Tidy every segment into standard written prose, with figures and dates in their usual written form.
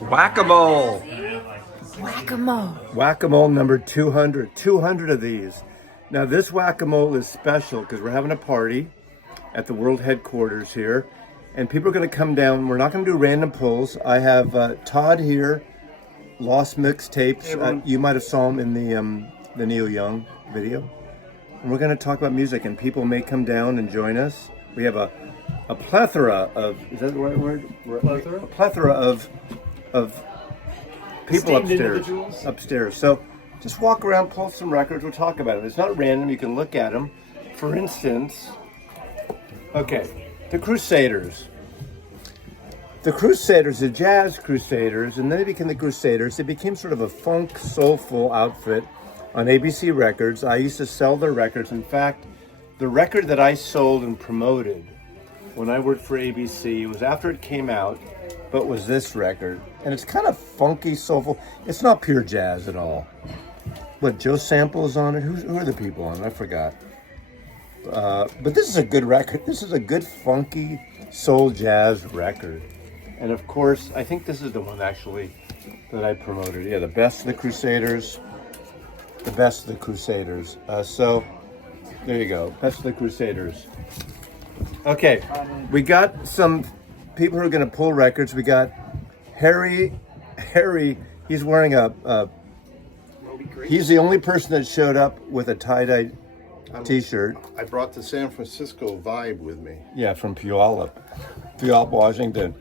Whack-a-mole. Whack-a-mole. Whack-a-mole number 200. 200 of these. Now this whack-a-mole is special because we're having a party at the world headquarters here. And people are going to come down. We're not going to do random pulls. I have Todd here, Lost Mixtapes. You might have saw him in the Neil Young video. And we're going to talk about music, and people may come down and join us. We have a plethora of, is that the right word? Plethora? A plethora of people Esteemed upstairs. So just walk around, pull some records, we'll talk about it. It's not random, you can look at them. For instance, okay, the Crusaders. The Crusaders, the Jazz Crusaders, and then they became the Crusaders. They became sort of a funk, soulful outfit on ABC Records. I used to sell their records. In fact, the record that I sold and promoted when I worked for ABC, it was after it came out, but was this record. And it's kind of funky, soulful. It's not pure jazz at all. What, Joe Sample is on it? Who are the people on it? I forgot. But this is a good record. This is a good, funky, soul jazz record. And of course, I think this is the one actually that I promoted. Yeah, the Best of the Crusaders. The Best of the Crusaders. So, there you go. Best of the Crusaders. Okay, we got some people who are going to pull records. We got Harry, he's wearing he's the only person that showed up with a tie-dye t-shirt. I brought the San Francisco vibe with me. Yeah, from Puyallup, Washington.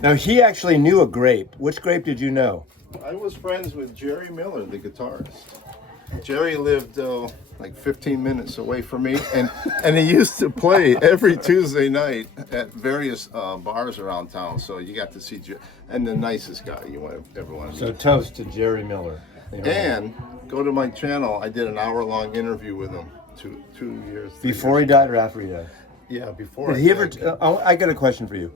Now, he actually knew a grape. Which grape did you know? I was friends with Jerry Miller, the guitarist. Jerry lived like 15 minutes away from me, and he used to play every Tuesday night at various bars around town. So you got to see Jerry, and the nicest guy you ever want to So meet. toast to Jerry Miller. And go to my channel. I did an hour-long interview with him 2 years. Before he died or after he died? Yeah, before. Did he ever? I got a question for you.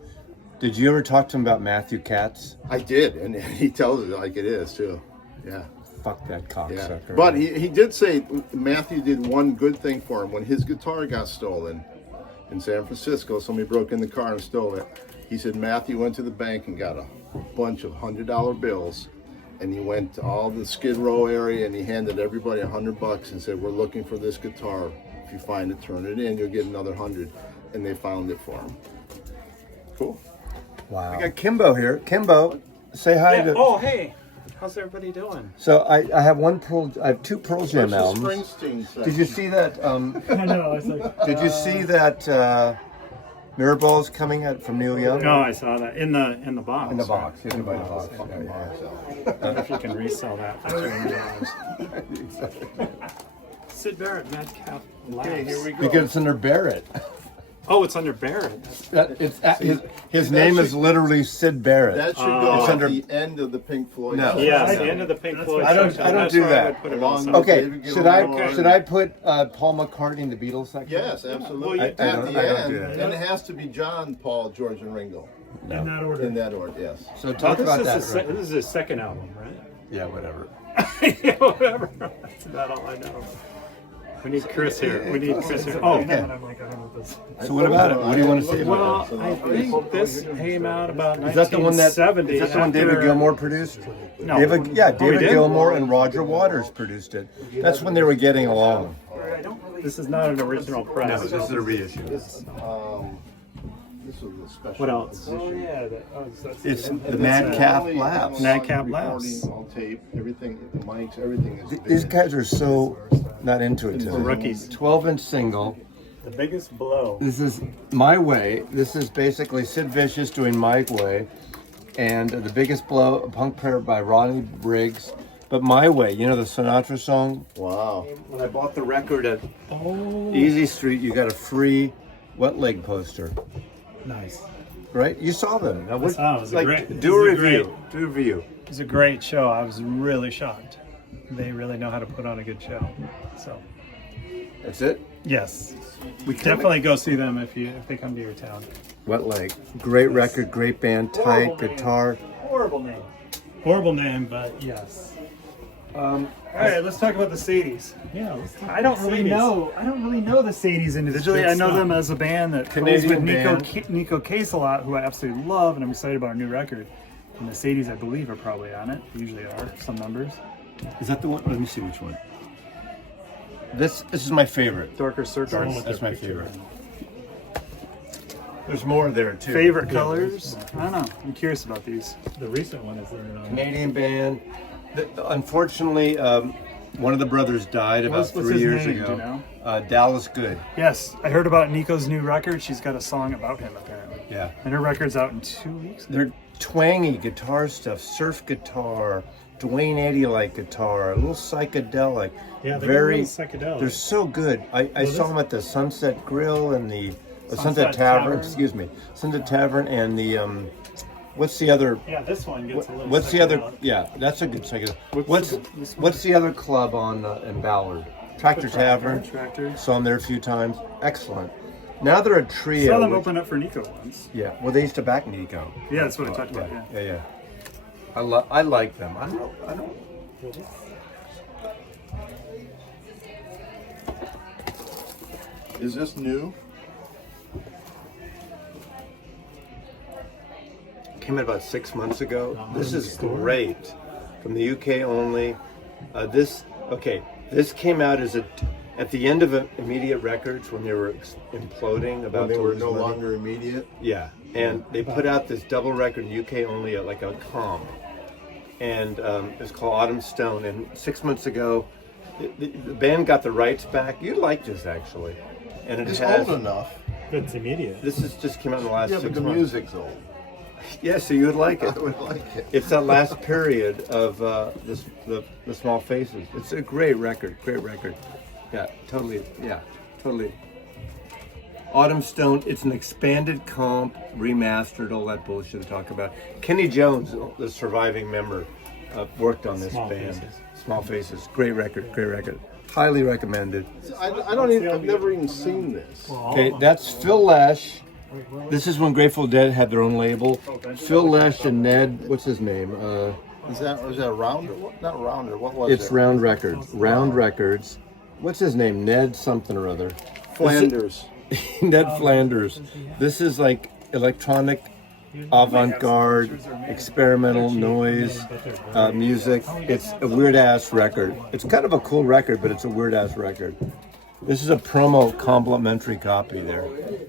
Did you ever talk to him about Matthew Katz? I did, and he tells it like it is too. Yeah. Fuck that cocksucker. Yeah. But he did say Matthew did one good thing for him. When his guitar got stolen in San Francisco, somebody broke in the car and stole it. He said Matthew went to the bank and got a bunch of $100 bills, and he went to all the Skid Row area and he handed everybody $100 and said, "We're looking for this guitar. If you find it, turn it in. You'll get another 100." And they found it for him. Cool. Wow. We got Kimbo here. Kimbo, say hi to. Oh, hey. How's everybody doing? So I have I have two Pearl Jam albums. Springsteen section. Did you see that? I know. I was like, Did you see that Mirrorball's coming out from Neil Young? no, I saw that in the box. In the box. You In can the buy the box. box. Fucking Yeah, box. I wonder if you can resell that for $200. Sid Barrett, Madcap Labs. Okay, here we go. Because it's under Barrett. Oh, it's under Barrett. His name is literally Sid Barrett. That should go It's at under- the end of the Pink Floyd. No. album. Yes, the end of the Pink Floyd. I don't section. do That's where I that. would put it Along also. with Okay, David should I Gilmour. put Paul McCartney in the Beatles section? Yes, absolutely. Well, At I don't the end, do that. and it has to be John, Paul, George, and Ringo. No. In that order, yes. So talk about that. This is his second album, right? Yeah, whatever. Yeah, whatever. That's about all I know. We need Chris here. We need Chris here. Oh, So what about it? What do you want to say about well, I think this came out about it? Is that the one that? 1970. Is that the one David after- Gilmour produced? No. David did? Gilmour and Roger Waters produced it. That's when they were getting along. This is not an original press. is a reissue. This was a special. What else? edition. It's the Madcap Labs. Madcap Labs. Recording, all tape, everything, the mics, everything is. These guys are so not into it today. Rookies. 12-inch single. The biggest blow. This is My Way. This is basically Sid Vicious doing My Way. And The Biggest Blow, a punk pair by Ronnie Briggs. But My Way, you know the Sinatra song? Wow. When I bought the record at Easy Street, you got a free Wet Leg poster. Nice. Right? You saw them. Now, what, saw it. It was a great- do a it was a review. great- Do a review. It was a great show. I was really shocked. They really know how to put on a good show. So, That's it? yes. We Definitely go see them if they come to your town. Wet Leg. Great record, great band, tight Horrible name. guitar. Horrible name. Horrible name, but yes. All right, let's talk about the Sadies. Yeah, let's talk I don't about really Sadies. know. I don't really know the Sadies individually. Good I know stuff. them as a band that plays with Canadian band. Nico Case a lot, who I absolutely love, and I'm excited about our new record. And the Sadies, I believe, are probably on it. They usually are. Some numbers. Is that the one? Let me see which one. This is my favorite. Darker Circles. with That's their my picture. favorite. There's more there too. Favorite colors? I don't know. I'm curious about these. The recent one is Canadian band. Unfortunately, one of the brothers died about What's 3 his years name, ago. do you know? Dallas Good. Yes, I heard about Nico's new record. She's got a song about him, apparently. Yeah. And her record's out in 2 weeks. They're twangy guitar stuff, surf guitar, Dwayne Eddy-like guitar, a little psychedelic. Yeah, they're very real psychedelic. They're so good. I saw them at the Sunset Grill and the Sunset Sunset Tavern. Tavern. Excuse me, Sunset Tavern and the what's the other? Yeah, this one gets a little What's the other? psychedelic. Yeah, that's a good psychedelic. What's What's the other club on in Ballard? Tractor Tavern. Tractor. Saw them there a few times. Excellent. Now they're a trio. Saw them which- open up for Nico once. Yeah, well, they used to back Nico. Yeah, that's what I talked about, yeah. Yeah. I like them. I don't. Is this new? Came out about 6 months ago. This is great. From the UK only. This came out at the end of Immediate Records when they were imploding about When they to were lose no money. longer immediate? Yeah, and they put out this double record in UK only at like a comp, and it's called Autumn Stone. And 6 months ago, the band got the rights back. You'd like this actually, and it It's has. old enough. It's immediate. This is just came out in the last Yeah, 6 but the months. music's old. Yeah, so you would like it. I would like it. It's that last period of the Small Faces. It's a great record. Yeah, totally. Autumn Stone. It's an expanded comp, remastered, all that bullshit to talk about. Kenny Jones, the surviving member, worked on this Small band. Faces. Small Faces. Great record. Highly recommended. I don't even. I've never even seen this. Okay, that's Phil Lesh. This is when Grateful Dead had their own label. Phil Lesh and Ned. What's his name? Is that Rounder? Not Rounder. What was It's it? Round Records. Round Records. What's his name? Ned something or other. Flanders. Ned Flanders. This is like electronic, avant-garde, experimental noise, music. It's a weird-ass record. It's kind of a cool record, but it's a weird-ass record. This is a promo complimentary copy there.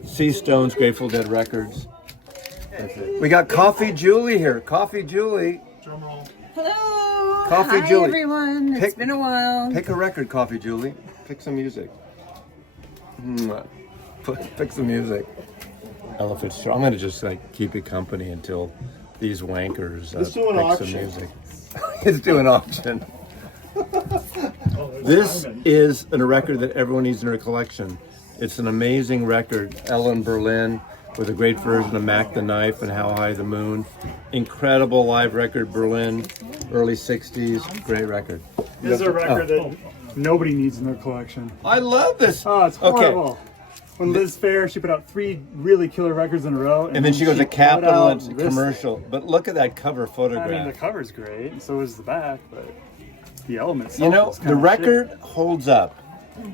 Sea Stones, Grateful Dead Records. That's it. We got Coffee Julie here. Coffee Julie. Hello. Coffee Hi, Julie. everyone. It's Pick- been a while. Pick a record, Coffee Julie. Pick some music. Mwah. Pick some music. Ella Fitzgerald. I'm gonna just like keep you company until these wankers Let's do an pick auction. some music. Let's do an auction. This is a record that everyone needs in their collection. It's an amazing record. Ellen Berlin with a great version of Mac the Knife and How High the Moon. Incredible live record, Berlin, early 60s. Great record. This is a record that nobody needs in their collection. I love this. Oh, it's horrible. Okay. When Liz Phair, she put out 3 really killer records in a row. And then she goes to put Capitol out and this- commercial. But look at that cover I photograph. mean, the cover's great, and so is the back, but the elements. You know, the record holds up.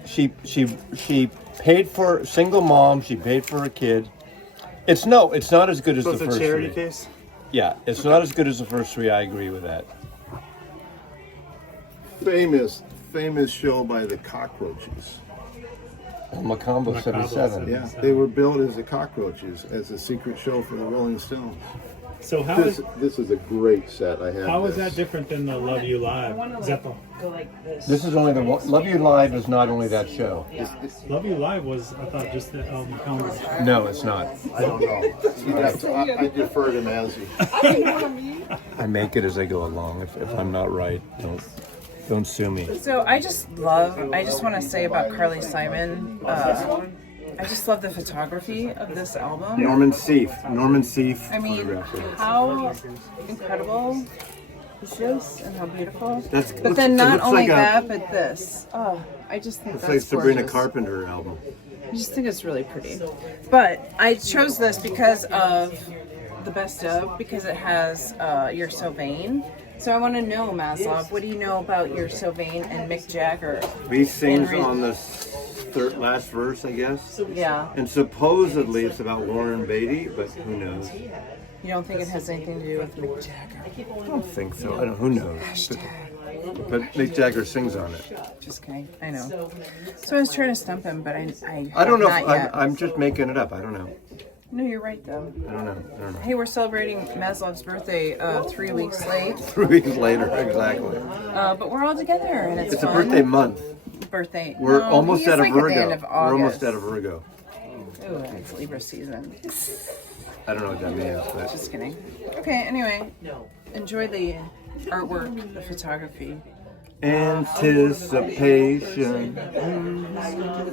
She paid for single mom. She paid for a kid. It's not as good as So the it's first a charity 3. case? Yeah, it's not as good as the first 3. I agree with that. Famous show by the Cockroaches. Macombo 77. Yeah, they were billed as the Cockroaches as a secret show for the Rolling Stones. So how This is this is a great set. I have. how is this. that different than the Love You Live? Is that the Go like this. This is only the one. Love You Live is not only that show. Love You Live was I thought just the album counted. No, it's not. I don't know. I defer to Mazzy. I make it as I go along. If I'm not right, don't sue me. So I just want to say about Carly Simon. I just love the photography of this album. Norman Seeff. I mean, how incredible is this and how beautiful. But then not only that, but this. Oh, I just think It's that's like Sabrina gorgeous. Carpenter album. I just think it's really pretty. But I chose this because of the best of because it has You're So Vain. So I want to know, Maslov, what do you know about You're So Vain and Mick Jagger? He sings on the last verse, I guess. Yeah. And supposedly it's about Warren Beatty, but who knows? You don't think it has anything to do with Mick Jagger? I don't think so. I don't. Who knows? But Mick Jagger sings on it. Just kidding. I know. So I was trying to stump him, but I don't know. Not yet. I'm just making it up. I don't know. No, you're right though. I don't know. Hey, we're celebrating Maslov's birthday 3 weeks late. 3 weeks later, exactly. But we're all together and it's It's fun. a birthday month. Birthday. We're No, almost he's out of like at the Virgo. end of We're August. almost out of Virgo. Ooh, it's Libra season. I don't know what that means, but Just kidding. Okay, anyway, enjoy the artwork, the photography. anticipation.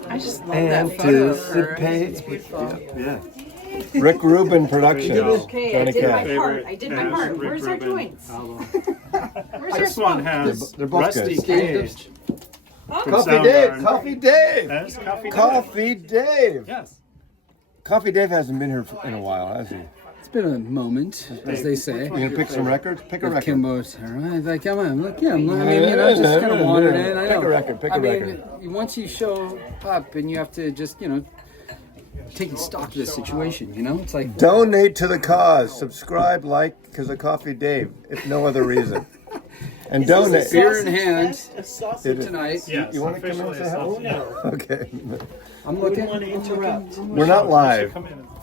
I just love that photo of her. It's beautiful. Yeah. Rick Rubin Productions. Okay, I Johnny did my Cash. part. I did my part. Where's our joints? This one has They're both Rusty good. Cage. Coffee Dave. Coffee Dave. That's Coffee Dave. Coffee Dave. Yes. Coffee Dave hasn't been here in a while, has he? It's been a moment, as they say. You gonna pick some records? Pick a record. Kimbo's, all right, like, come on, look, yeah, I mean, you know, just kind of wandered in. I know. Pick a record, pick a record. Once you show up and you have to just, you know, take stock of the situation, you know? It's like, Donate to the cause. Subscribe, like, because of Coffee Dave, if no other reason. And donate. beer in hand Did it- tonight. Yes, You want to come in and say hello? Okay. I'm looking. We're not live.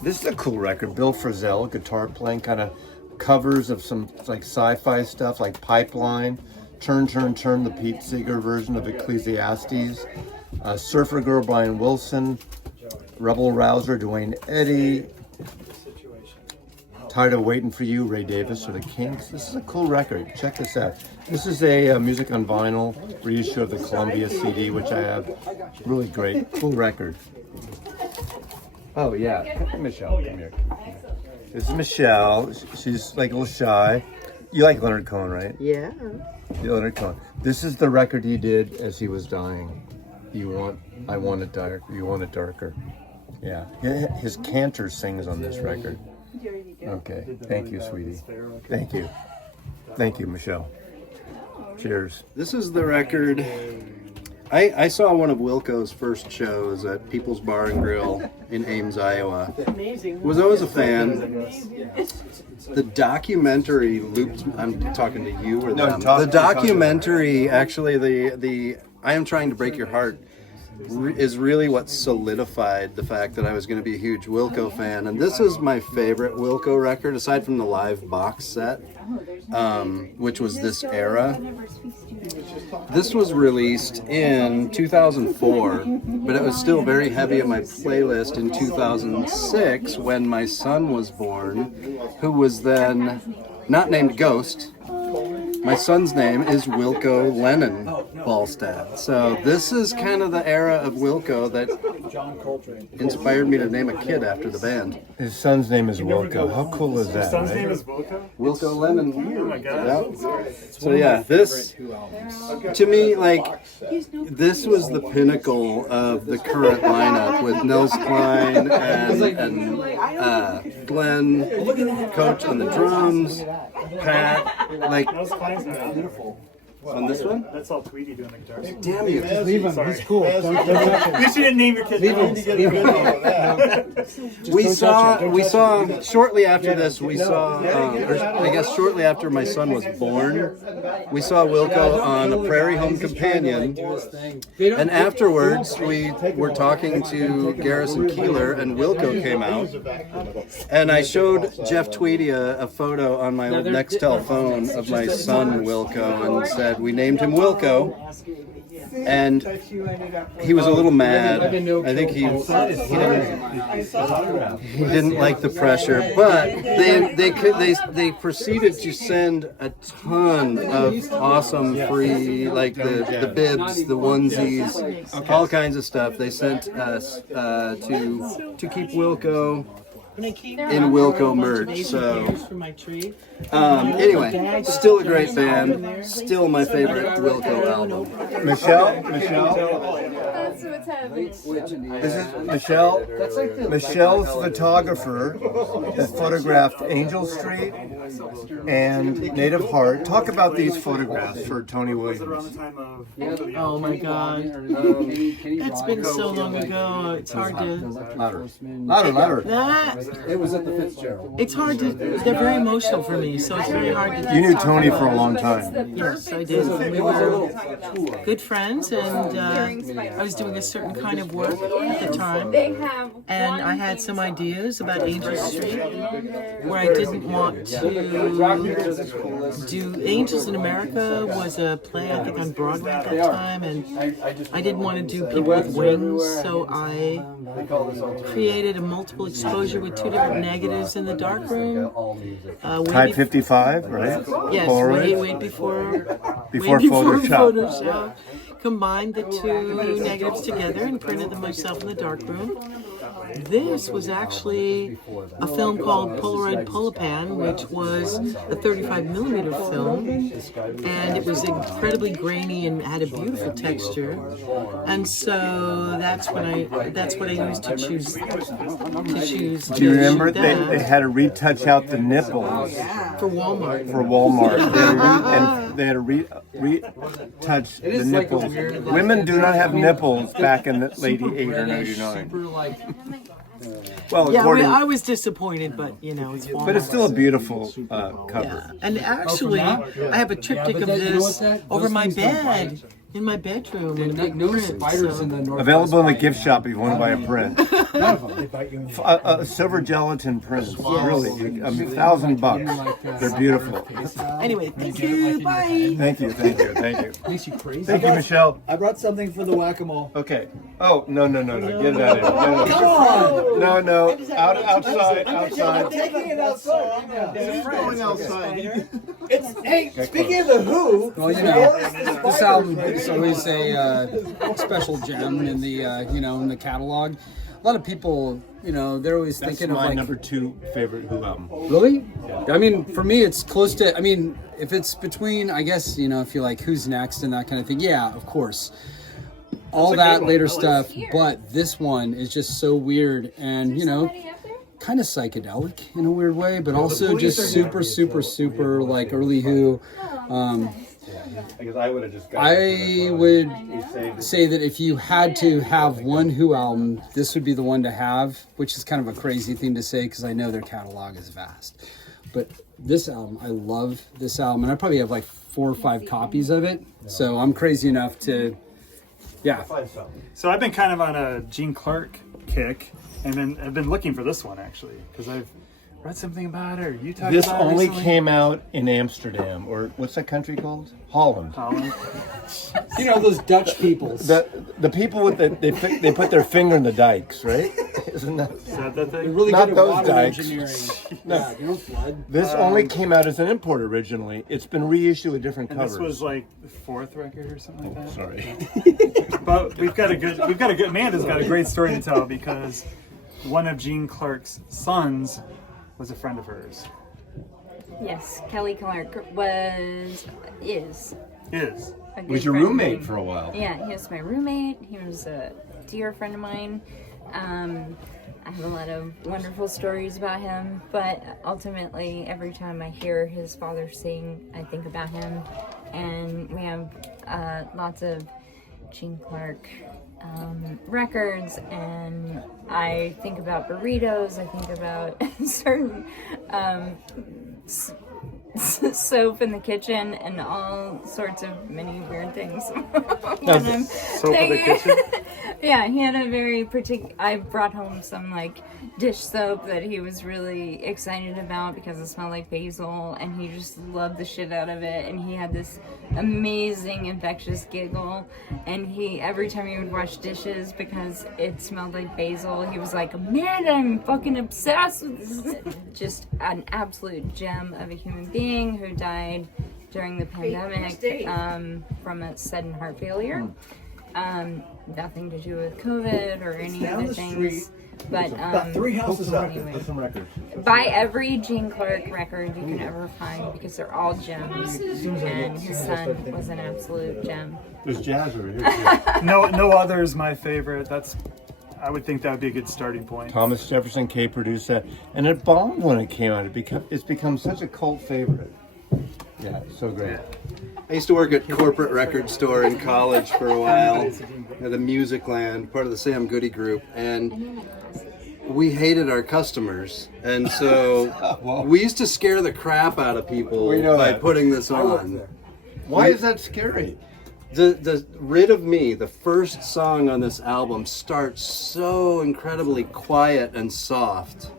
This is a cool record. Bill Frisell, guitar playing, kind of covers of some like sci-fi stuff like Pipeline, Turn, Turn, Turn, the Pete Seeger version of Ecclesiastes, Surfer Girl, Brian Wilson, Rebel Rouser, Dwayne Eddy, Tired of Waiting for You, Ray Davis or the Kinks. This is a cool record. Check this out. This is a music on vinyl reissue of the Columbia CD, which I have. Really great, cool record. Oh yeah, Michelle, come here. This is Michelle. She's like a little shy. You like Leonard Cohen, right? Yeah. Yeah, Leonard Cohen. This is the record he did as he was dying. I want it dark. You want it darker. Yeah. His cantor sings on this record. Okay. Thank you, sweetie. Thank you. Thank you, Michelle. Cheers. This is the record. I saw one of Wilco's first shows at People's Bar and Grill in Ames, Iowa. Was always a fan. The documentary looped. I'm talking to you or them. The documentary, actually, the I Am Trying to Break Your Heart is really what solidified the fact that I was going to be a huge Wilco fan. And this is my favorite Wilco record, aside from the live box set, which was this era. This was released in 2004, but it was still very heavy on my playlist in 2006 when my son was born, who was then not named Ghost. My son's name is Wilco Lennon Ballstadt. So this is kind of the era of Wilco that inspired me to name a kid after the band. His son's name is Wilco. How cool is that? His son's right? name is Wilco? Wilco Lennon. Oh my god. Yep. So yeah, this, to me, like, this was the pinnacle of the current lineup with Nels Klein and Glenn, Coach on the drums, Pat, like, Those clients are beautiful. on this one? That's all Tweety doing the guitar. Damn you. Leave him. He's cool. You shouldn't name your kid. We saw shortly after this, we saw, or I guess shortly after my son was born, we saw Wilco on a Prairie Home Companion. And afterwards, we were talking to Garrison Keeler, and Wilco came out. And I showed Jeff Tweedy a photo on my old Nextel phone of my son Wilco, and said we named him Wilco. And he was a little mad. I think he didn't like the pressure, but they proceeded to send a ton of awesome free, like the bibs, the onesies, all kinds of stuff. They sent us to keep Wilco in Wilco merch. So anyway, still a great band. Still my favorite Wilco album. Michelle. That's what's happening. This is Michelle. Michelle's photographer that photographed Angel Street and Native Heart. Talk about these photographs for Tony Williams. Oh my God. It's been so long ago. It's hard to. Louder. It was at the Fitzgerald. It's hard to. They're very emotional for me, so it's very hard to. You knew Tony for a long time. Yes, I did. We were good friends, and I was doing a certain kind of work at the time. And I had some ideas about Angel Street where I didn't want to do Angels in America was a play I think on Broadway at that time, and I didn't want to do people with wings, so I created a multiple exposure with 2 different negatives in the darkroom. Type 55, right? Yes, way before Photoshop. Photoshop. Combined the 2 negatives together and printed them myself in the darkroom. This was actually a film called Polaroid Polapan, which was a 35mm film, and it was incredibly grainy and had a beautiful texture. And so that's what I used to choose. Do you remember they had to retouch out the nipples for Walmart? They had to retouch the nipples. Women do not have nipples back in the late 8 or 99. Well, yeah, I was disappointed, but it's Walmart. But it's still a beautiful cover. Yeah. And actually, I have a triptych of this over my bed in my bedroom in a big print. Available in the gift shop if you want to buy a print. A silver gelatin print. Really, $1,000. They're beautiful. Anyway, thank you. Bye. Thank you. Makes you crazy. Thank you, Michelle. I brought something for the whack-a-mole. Okay. Oh, no. Get that in. Come on. No. Outside. I'm taking it outside. It's going outside. Hey, speaking of the Who, Well, this album is always a special gem in the in the catalog. A lot of people, they're always That's thinking of my like number 2 favorite Who album. Really? Yeah. I mean, for me, it's close to. I mean, if it's between, I guess if you like Who's Next and that kind of thing. Yeah, of course. All that later stuff, but this one is just so weird and kind of psychedelic in a weird way, but also just super like early Who. Because I would have just. I would say that if you had to have one Who album, this would be the one to have, which is kind of a crazy thing to say because I know their catalog is vast. But this album, I love this album, and I probably have like 4 or 5 copies of it. So I'm crazy enough to, yeah. So I've been kind of on a Gene Clark kick, and then I've been looking for this one actually because I've read something about it. Or you talked This about it only recently. came out in Amsterdam, or what's that country called? Holland. Those Dutch people. The people with they put their finger in the dikes, right? Isn't that? Is that the thing? Really Not good at those water dikes. engineering. No. Yeah, they don't flood. This only came out as an import originally. It's been reissued with different And covers. this was like the 4th record or something like that. Sorry. But we've got a good. Amanda's got a great story to tell because one of Gene Clark's sons was a friend of hers. Yes, Kelly Clark is. A good Was your friend of roommate mine. for a while? Yeah, he was my roommate. He was a dear friend of mine. I have a lot of wonderful stories about him, but ultimately, every time I hear his father sing, I think about him. And we have lots of Gene Clark records, and I think about burritos. I think about certain soap in the kitchen and all sorts of many weird things. Soap in the kitchen? Yeah, he had a very particular. I brought home some like dish soap that he was really excited about because it smelled like basil, and he just loved the shit out of it. And he had this amazing infectious giggle, and every time he would wash dishes because it smelled like basil, he was like, "Man, I'm fucking obsessed with this." Just an absolute gem of a human being who died during the pandemic from a sudden heart failure. Nothing to do with COVID or any other things. But About 3 houses up. anyway, Put some records. buy every Gene Clark record you can ever find because they're all gems. And his son was an absolute gem. There's jazz over here too. No other is my favorite. I would think that would be a good starting point. Thomas Jefferson Kay produced that, and it bombed when it came out. It's become such a cult favorite. Yeah, it's so great. I used to work at corporate record store in college for a while at a Music Land, part of the Sam Goody group, and we hated our customers, and so we used to scare the crap out of people by putting this on. Why is that scary? The Rid of Me, the first song on this album, starts so incredibly quiet and soft.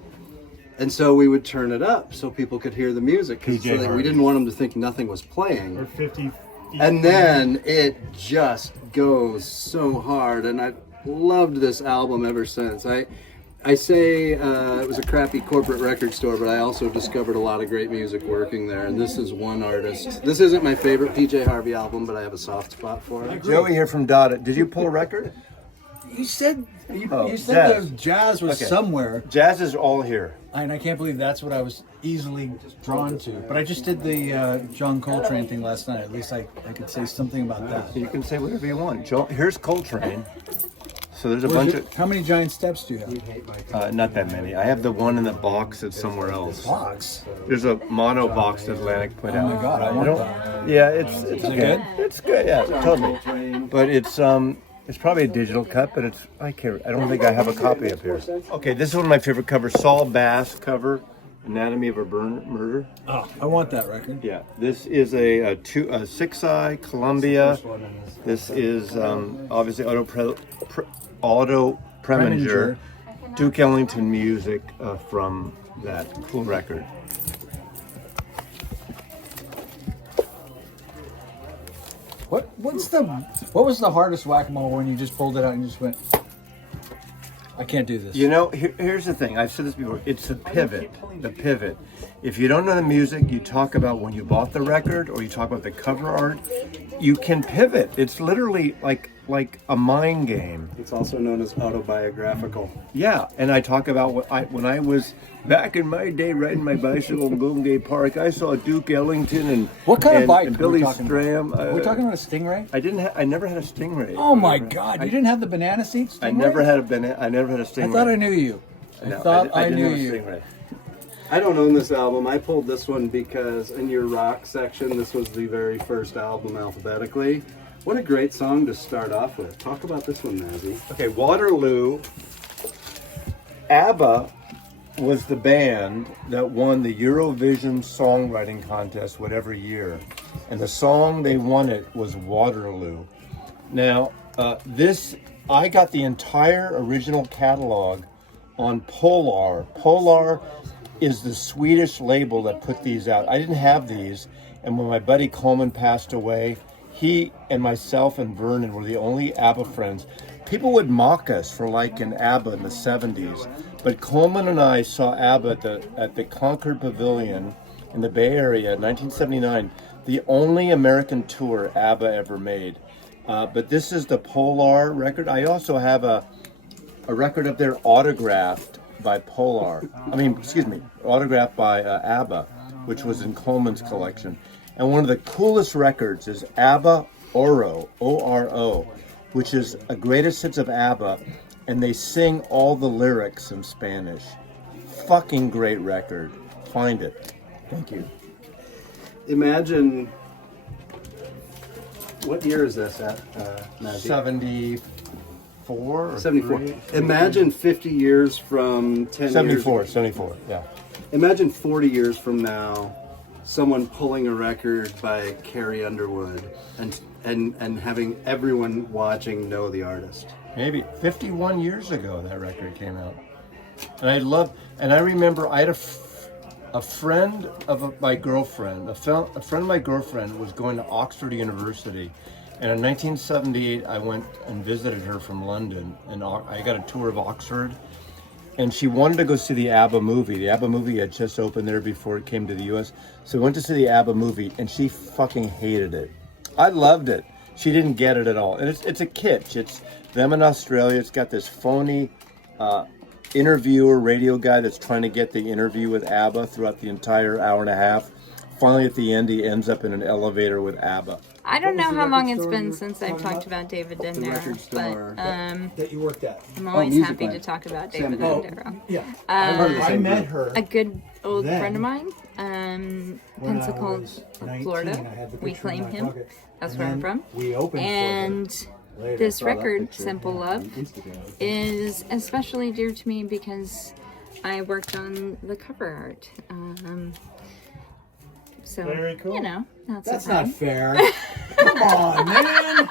And so we would turn it up so people could hear the music. So that we didn't want them to think nothing was playing. Or 50 feet. And then it just goes so hard. And I've loved this album ever since. I say it was a crappy corporate record store, but I also discovered a lot of great music working there. And this is one artist. This isn't my favorite PJ Harvey album, but I have a soft spot for it. Joey here from Dada. Did you pull a record? You said jazz. the jazz was somewhere, Jazz is all here. and I can't believe that's what I was easily drawn to. But I just did the John Coltrane thing last night. At least I could say something about that. You can say whatever you want. Here's Coltrane. So there's a Where's bunch how many giant steps do you have? of, not that many. I have the one in the box that's somewhere else. Box. There's a mono box that Atlantic put out. Oh my God, I want that. Yeah, it's okay. good? It's good, yeah, totally. But it's probably a digital cut, but I don't think I have a copy up here. Okay, this is one of my favorite covers, Saul Bass cover, Anatomy of a Murder. Oh, I want that record. Yeah, this is a 6-eye Columbia. This is obviously Otto Preminger, Duke Ellington music from that cool record. What was the hardest whack-a-mole when you just pulled it out and you just went, I can't do this? You know, here's the thing. I've said this before. It's the pivot. The pivot. If you don't know the music, you talk about when you bought the record, or you talk about the cover art. You can pivot. It's literally like a mind game. It's also known as autobiographical. Yeah, and I talk about when I was back in my day riding my bicycle in Golden Gate Park. I saw Duke Ellington and What kind of bike and are we Billy talking Stram. Are we talking about a Stingray? I never had a Stingray. Oh my God! You didn't have the banana seat Stingray? I never had a Stingray. I thought I knew you. I knew you. Stingray. I don't own this album. I pulled this one because in your rock section, this was the very first album alphabetically. What a great song to start off with. Talk about this one, Mazzy. Okay, Waterloo. ABBA was the band that won the Eurovision Songwriting Contest whatever year. And the song they won it was Waterloo. Now, I got the entire original catalog on Polar. Polar is the Swedish label that put these out. I didn't have these, and when my buddy Coleman passed away, he and myself and Vernon were the only ABBA friends. People would mock us for liking ABBA in the 70s, but Coleman and I saw ABBA at the Concord Pavilion in the Bay Area in 1979, the only American tour ABBA ever made. But this is the Polar record. I also have a record up there autographed by autographed by ABBA, which was in Coleman's collection. And one of the coolest records is ABBA Oro, O-R-O, which is a greatest hits of ABBA, and they sing all the lyrics in Spanish. Fucking great record. Find it. Thank you. Imagine, what year is this at, Mazzy? 74? 74. Imagine 50 years from 10 74, years. 74, yeah. Imagine 40 years from now, someone pulling a record by Carrie Underwood and having everyone watching know the artist. Maybe 51 years ago that record came out. And I remember I had a friend of my girlfriend, a friend of my girlfriend was going to Oxford University. And in 1978, I went and visited her from London, and I got a tour of Oxford. And she wanted to go see the ABBA movie. The ABBA movie had just opened there before it came to the U.S. So we went to see the ABBA movie, and she fucking hated it. I loved it. She didn't get it at all. And it's a kitsch. It's them in Australia. It's got this phony interviewer, radio guy that's trying to get the interview with ABBA throughout the entire hour and a half. Finally, at the end, he ends up in an elevator with ABBA. I don't know how long it's been since I've talked about David Dondero, but that you worked at. I'm always happy to talk about David Dondero. Yeah, I met her. A good old then, friend of mine, when Pensacola, I was 19, Florida. I had the We picture in claim my him. pocket. That's And where I'm then from. we opened for her. And Later, this saw that record, picture Simple on Love, Instagram. is especially dear to me because I worked on the cover art. So, Very cool. you know, That's not fair. Come on, man.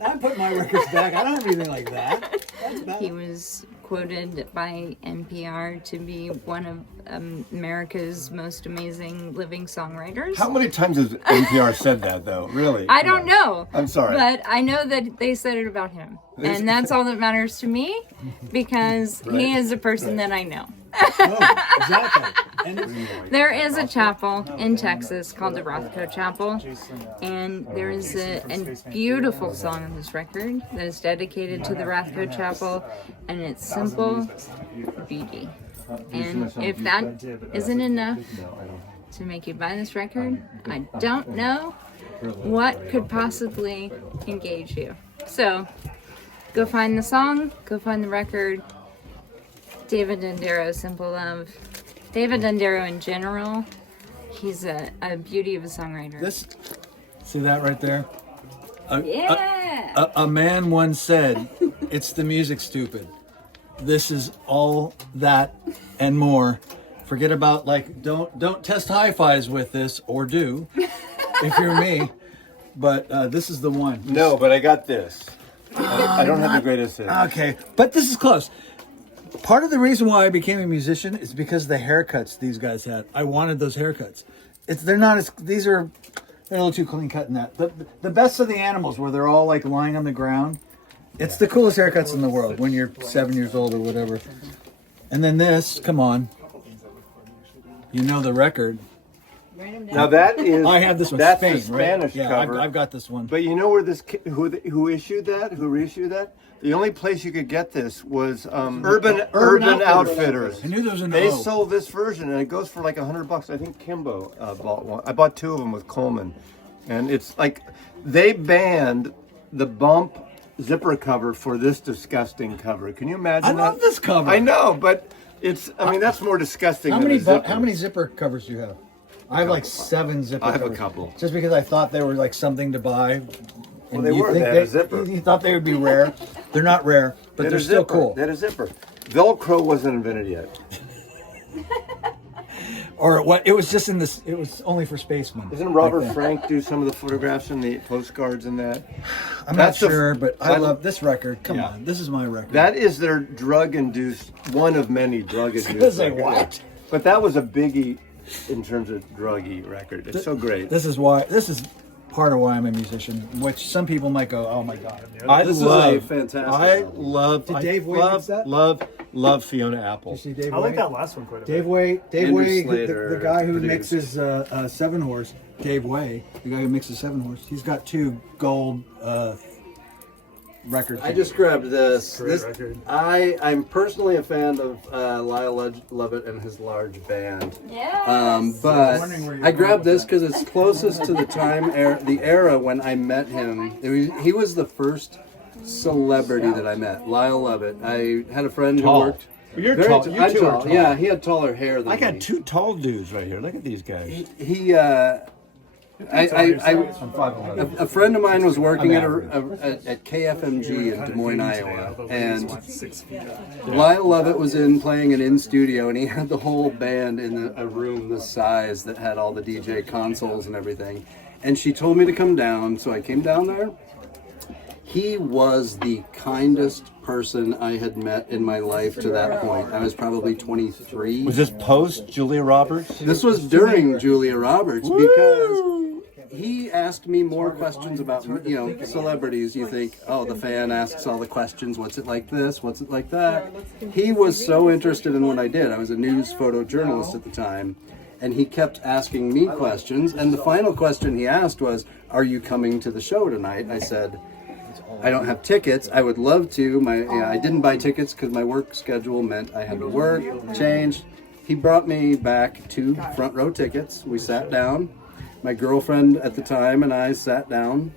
I'm putting my records back. I don't have anything like that. That's bad. He was quoted by NPR to be one of America's most amazing living songwriters. How many times has NPR said that, though? Really? I don't know. I'm sorry. But I know that they said it about him. And that's all that matters to me because he is a person that I know. Oh, exactly. And There is a chapel in Texas called the Rothko Chapel, and there is a beautiful song on this record that is dedicated to the Rothko Chapel, and it's simple beauty. And if that isn't enough to make you buy this record, I don't know what could possibly engage you. So, go find the song, go find the record. David Dondero, Simple Love. David Dondero in general, he's a beauty of a songwriter. see that right there? Yeah! A man once said, "It's the music, stupid." This is all that and more. Forget about don't test hi-fis with this, or do, if you're me. But this is the one. No, but I got this. I don't have the greatest hits. Okay, but this is close. Part of the reason why I became a musician is because of the haircuts these guys had. I wanted those haircuts. They're a little too clean cut in that. The best of the animals, where they're all like lying on the ground. It's the coolest haircuts in the world when you're 7 years old or whatever. And then this, come on. You know the record. Now that is. I have this one. That's Spain, the Spanish right? cover. Yeah, I've got this one. But you know where who issued that? Who reissued that? The only place you could get this was Urban Outfitters. I knew there was an They O. sold this version, and it goes for like $100. I think Kimbo bought one. I bought two of them with Coleman, and it's like they banned the bump zipper cover for this disgusting cover. Can you imagine that? I love this cover. I know, but it's. I mean, that's more disgusting. How than many a zipper. how many zipper covers do you have? I have like 7 zipper I have a covers. couple. Just because I thought they were like something to buy. Well, they were. They had a zipper. You thought they would be rare. They're not rare, but they're still cool. They had a zipper. Velcro wasn't invented yet. Or what? It was just in this. It was only for spacemen. Doesn't Robert Frank do some of the photographs and the postcards and that? I'm not sure, but I love this record. Come on, this is my record. That is their drug-induced, one of many drug-induced. It's like, records. what? But that was a biggie in terms of druggy record. It's so great. This is part of why I'm a musician, which some people might go, "Oh my God." This is a fantastic I album. love. Did Dave Way mix that? Love Fiona Apple. You see Dave I like Way? that last one quite a bit. Dave Way, Slater the guy who produced. mixes 7-horse, Dave Way, the guy who mixes 7-horse, he's got 2 gold records. I just grabbed this. Great record. I'm personally a fan of Lyle Lovett and his large band. Yes! But wondering where you're I going grabbed with this because it's closest to the era when I met him. He was the first celebrity that I met, Lyle Lovett. I had a friend who Tall. worked. You're Very tall. t- You I'm two are tall. tall. Yeah, he had taller hair than I got me. 2 tall dudes right here. Look at these guys. A friend of mine was working at KFMG in Des Moines, Iowa, and Lyle Lovett was playing an in studio, and he had the whole band in a room this size that had all the DJ consoles and everything. And she told me to come down, so I came down there. He was the kindest person I had met in my life to that point. I was probably 23. Was this post Julia Roberts? This was during Julia Roberts because he asked me more questions about, celebrities. You think, oh, the fan asks all the questions. What's it like this? What's it like that? He was so interested in what I did. I was a news photojournalist at the time. And he kept asking me questions. And the final question he asked was, are you coming to the show tonight? I said, I don't have tickets. I would love to. I didn't buy tickets because my work schedule meant I had to work, change. He brought me back 2 front row tickets. We sat down. My girlfriend at the time and I sat down.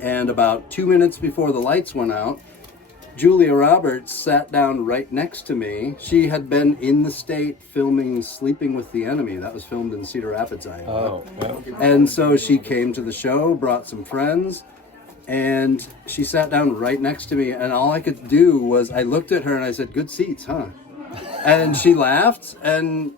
And about 2 minutes before the lights went out, Julia Roberts sat down right next to me. She had been in the state filming Sleeping with the Enemy. That was filmed in Cedar Rapids, Iowa. Oh, well. And so she came to the show, brought some friends, and she sat down right next to me. And all I could do was I looked at her and I said, "Good seats, huh?" And she laughed, and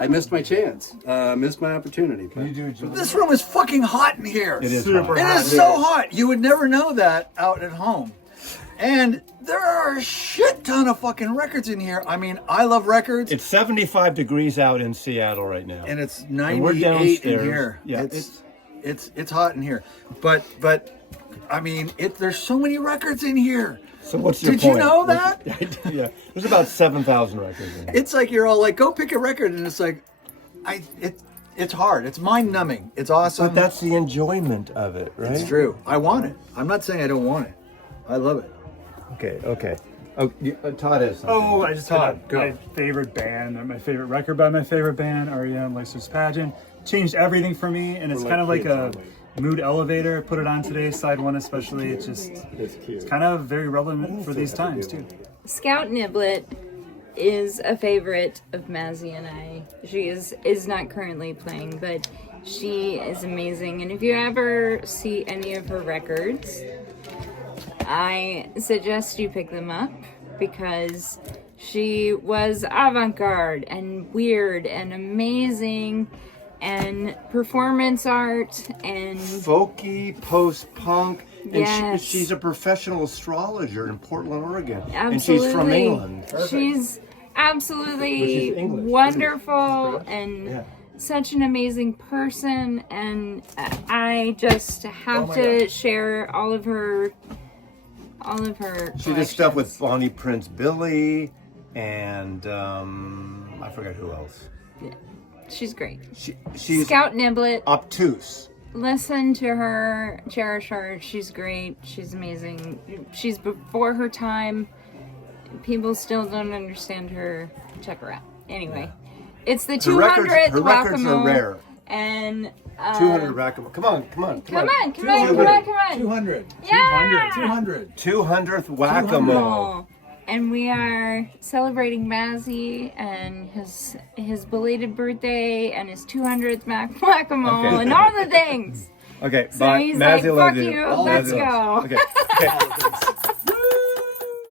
I missed my chance, missed my opportunity. This room is fucking hot in here. It is Super hot. It is so hot. You would never know that out at home. And there are a shit ton of fucking records in here. I mean, I love records. It's 75 degrees out in Seattle right now. And it's And we're 98 in downstairs. here. Yeah, It's hot in here. But I mean, there's so many records in here. So what's your Did point? you know that? Yeah, there's about 7,000 records in here. It's like you're all like, go pick a record, and it's like, it's hard. It's mind numbing. It's awesome. But that's the enjoyment of it, right? It's true. I want it. I'm not saying I don't want it. I love it. Okay. Oh, Todd has something. Oh, I just Todd, got go. my favorite band, or my favorite record by my favorite band, R.E.M. Licensed Pageant. Changed everything for me, and it's kind of like a mood elevator. Put it on today, side 1 especially. It's kind of very relevant for these times too. Scout Niblet is a favorite of Mazzy and I. She is not currently playing, but she is amazing. And if you ever see any of her records, I suggest you pick them up because she was avant-garde and weird and amazing and performance art and Folky, post-punk, and Yes. she's a professional astrologer in Portland, Oregon. absolutely. And she's from England. She's absolutely She's English. wonderful and such an amazing person, and I just have to share all of her She did stuff with Bonnie Prince Billy and I forgot who else. She's great. She's Scout Niblet. obtuse. Listen to her, cherish her. She's great. She's amazing. She's before her time. People still don't understand her. Check her out. Anyway, it's the 200th Her records are Whack-A-Mole, rare. and 200 Whack-A-Mole. Come on. 200. Yeah. 200. 200th Whack-A-Mole. Whack-A-Mole. And we are celebrating Mazzy and his belated birthday and his 200th Whack-A-Mole Okay. and all the things. Okay, So bye. he's Mazzy, like, love fuck you, let's Mazzy, go. Okay.